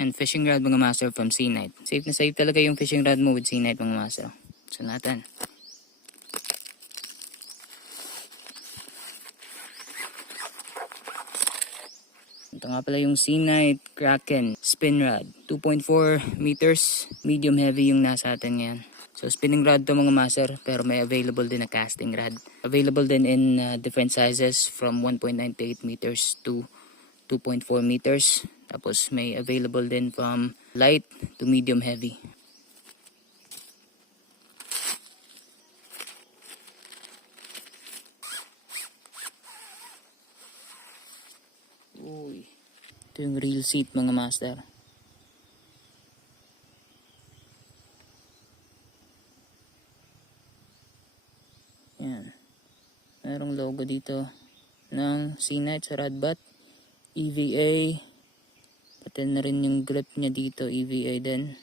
And fishing rod mga master from Seanite. Safe na safe talaga yung fishing rod mo with Seanite mga master. So natin. Ito nga pala yung Seanite Kraken spin rod. 2.4 meters. Medium heavy yung nasa atin ngayon. So spinning rod to mga master, pero may available din na casting rod. Available din in different sizes from 1.98 meters to 2.4 meters. Tapos may available din from light to medium heavy. Uy. Ito yung reel seat mga master. Yan. Merong logo dito ng Seanite sa rod butt. EVA. Pati na rin yung grip niya dito. EVA din.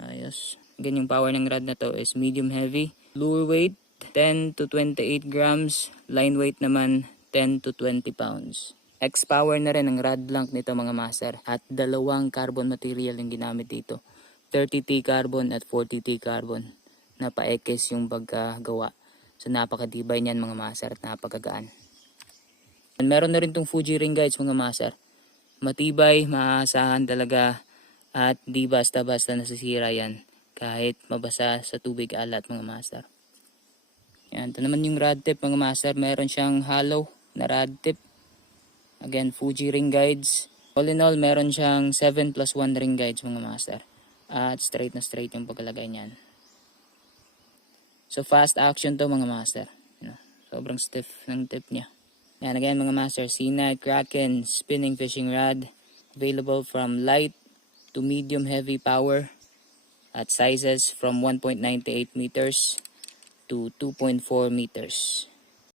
Ayos. Again, yung power ng rod na to is medium heavy. Lure weight 10 to 28 grams. Line weight naman 10 to 20 pounds. X power na rin ang rod blank nito mga master. At dalawang carbon material yung ginamit dito. 30T carbon at 40T carbon. Napa-X yung pagkagawa. So napakatibay niyan mga master at napakagaan. And meron na rin tong Fuji ring guides mga master. Matibay, maaasahan talaga at di basta-basta nasisira yan kahit mabasa sa tubig alat mga master. Yan, ito naman yung rod tip mga master. Meron siyang hollow na rod tip. Again, Fuji ring guides. All in all, meron siyang 7+1 ring guides mga master. At straight na straight yung pagkalagay niyan. So fast action to mga master. Sobrang stiff ng tip niya. Yan again mga master, Seanite Kraken spinning fishing rod. Available from light to medium heavy power. At sizes from 1.98 meters to 2.4 meters.